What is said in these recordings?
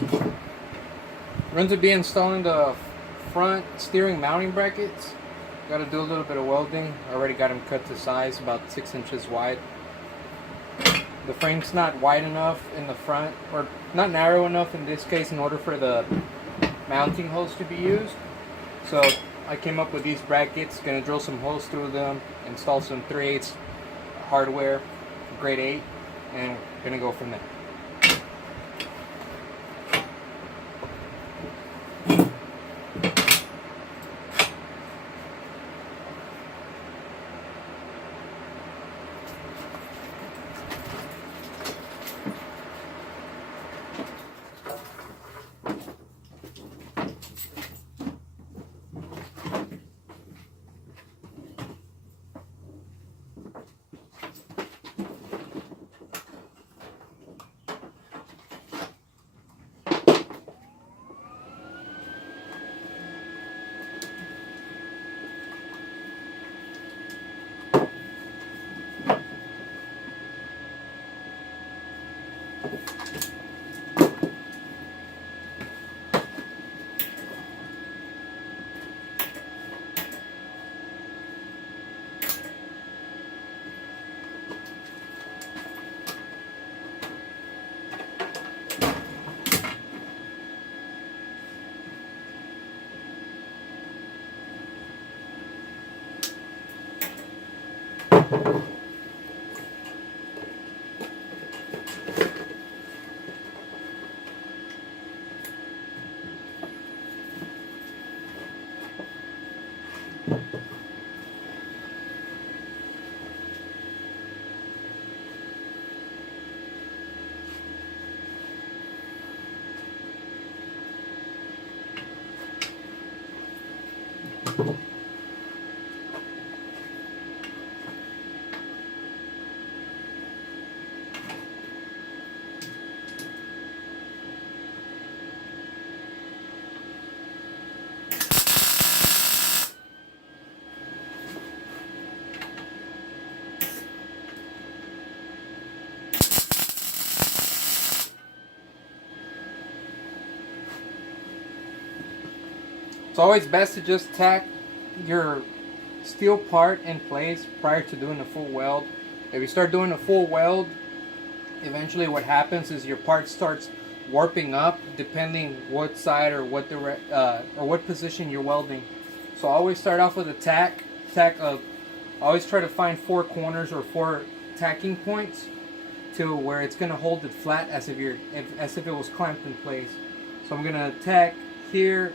We're going to be installing the front steering mounting brackets. Got to do a little bit of welding. I already got them cut to size, about 6 inches wide. The frame's not wide enough in the front, or not narrow enough in this case, in order for the mounting holes to be used. So I came up with these brackets. Gonna drill some holes through them, install some 3/8 hardware, grade 8, and gonna go from there. It's always best to just tack your steel part in place prior to doing a full weld. If you start doing a full weld, eventually what happens is your part starts warping up depending what side or what position you're welding. So I always start off with a tack of, I always try to find 4 corners or 4 tacking points to where it's going to hold it flat as if it was clamped in place. So I'm going to tack here,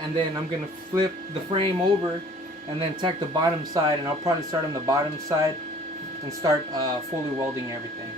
and then I'm going to flip the frame over and then tack the bottom side, and I'll probably start on the bottom side and start fully welding everything.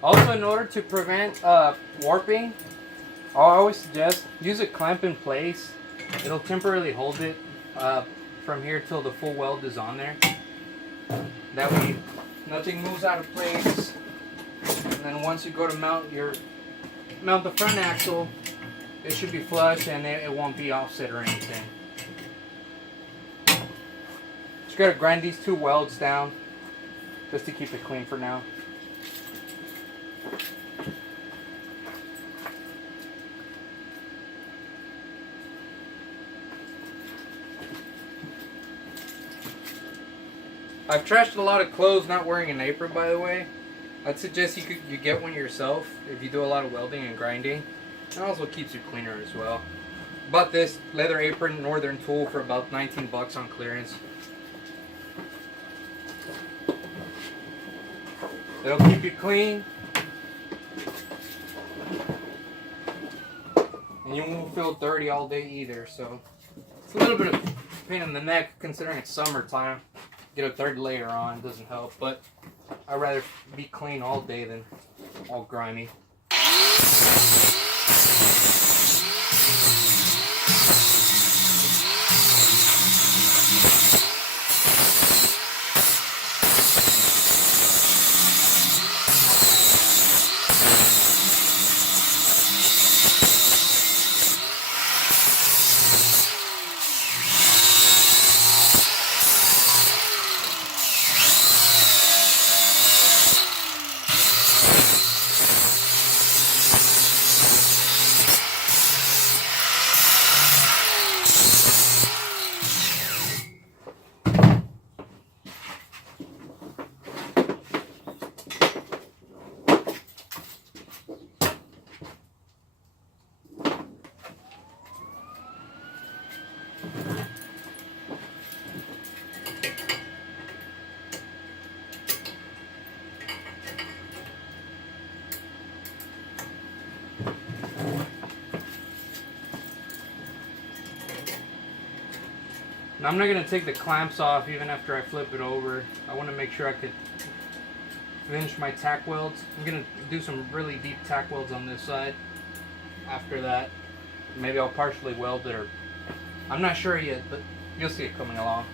Also, in order to prevent warping, I always suggest use a clamp in place. It'll temporarily hold it from here till the full weld is on there. That way nothing moves out of place. And then once you go to mount the front axle, it should be flush and it won't be offset or anything. Just gotta grind these 2 welds down just to keep it clean for now. I've trashed a lot of clothes not wearing an apron, by the way. I'd suggest you get one yourself if you do a lot of welding and grinding. It also keeps you cleaner as well. Bought this leather apron Northern Tool for about 19 bucks on clearance. It'll keep you clean. And you won't feel dirty all day either, so it's a little bit of pain in the neck considering it's summertime. Get a 3rd layer on doesn't help, but I'd rather be clean all day than all grimy. Now I'm not going to take the clamps off even after I flip it over. I want to make sure I could finish my tack welds. I'm going to do some really deep tack welds on this side. After that, maybe I'll partially weld it, or I'm not sure yet, but you'll see it coming along.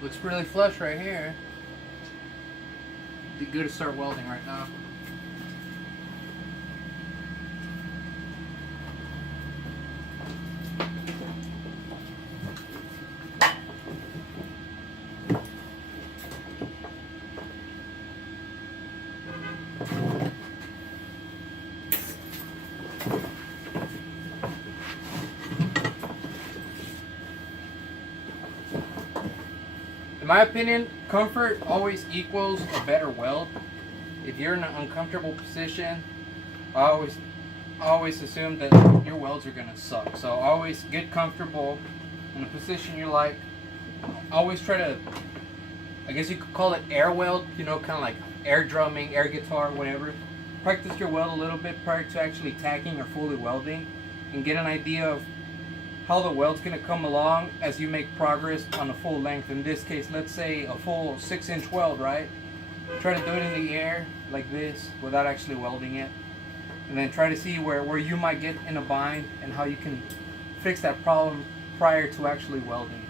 Looks really flush right here. Be good to start welding right now. In my opinion, comfort always equals a better weld. If you're in an uncomfortable position, I always assume that your welds are gonna suck. So always get comfortable in a position you like. Always try to, I guess you could call it air weld, you know, kind of like air drumming, air guitar, whatever. Practice your weld a little bit prior to actually tacking or fully welding, and get an idea of how the weld's going to come along as you make progress on a full length. In this case, let's say a full 6-inch weld, right? Try to do it in the air like this without actually welding it, and then try to see where you might get in a bind and how you can fix that problem prior to actually welding.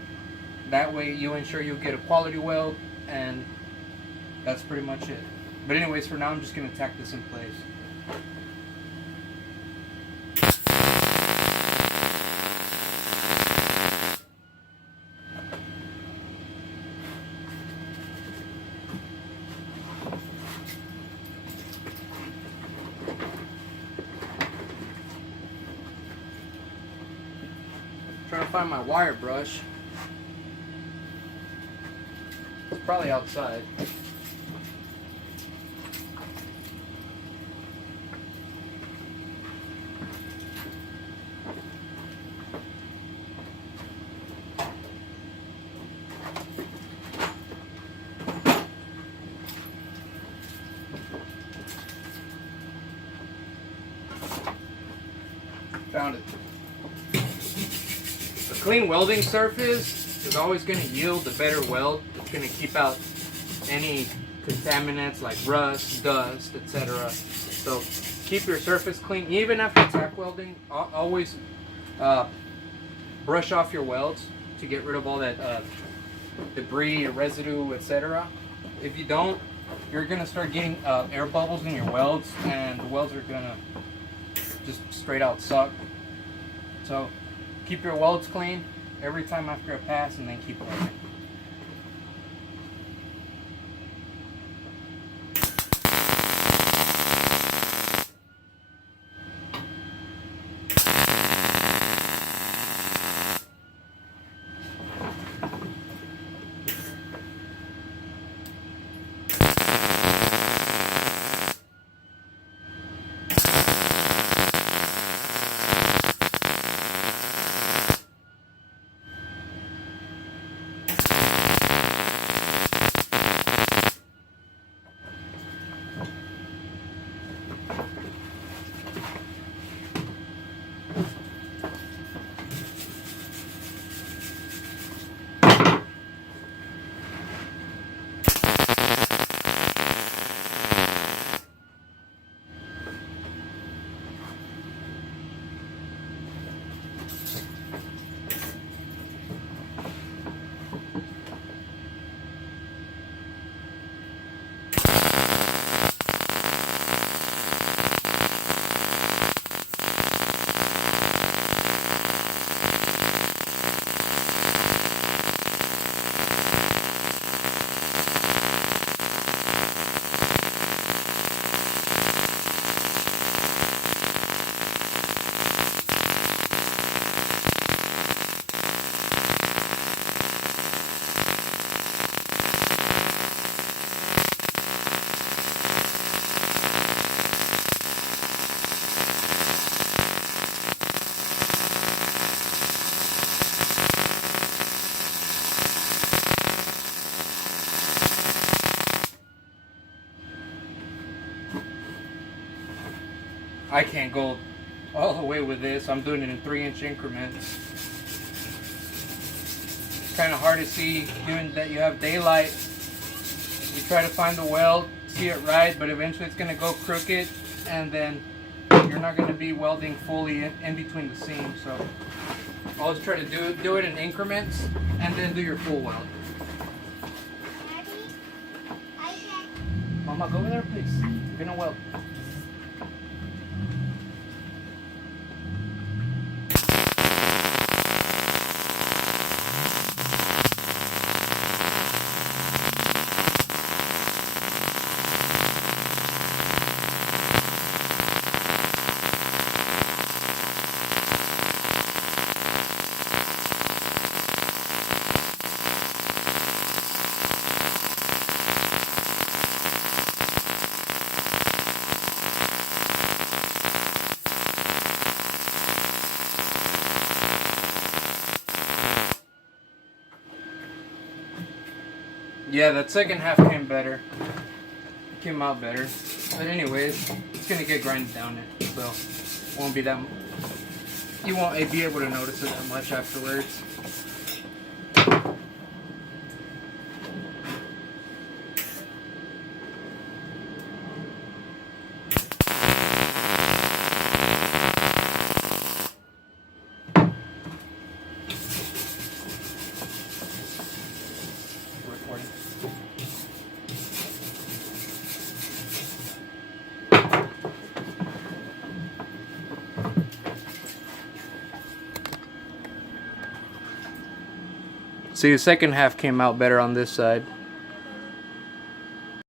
That way you ensure you'll get a quality weld, and that's pretty much it. But anyways, for now I'm just going to tack this in place. Trying to find my wire brush. It's probably outside. found it. A clean welding surface is always going to yield a better weld. It's going to keep out any contaminants like rust, dust, etc. So keep your surface clean. Even after tack welding, always brush off your welds to get rid of all that debris, residue, etc. If you don't, you're going to start getting air bubbles in your welds, and the welds are going to just straight out suck. So keep your welds clean every time after a pass, and then keep welding. I can't go all the way with this. I'm doing it in 3-inch increments. It's kind of hard to see given that you have daylight. You try to find the weld, see it right, but eventually it's going to go crooked, and then you're not going to be welding fully in between the seams. So always try to do it in increments, and then do your full weld. Mama, go over there, please. You're going to weld. Yeah, that second half came better. It came out better. But anyways, it's gonna get grinded down it, so it won't be that. You won't be able to notice it that much afterwards. See, the second half came out better on this side.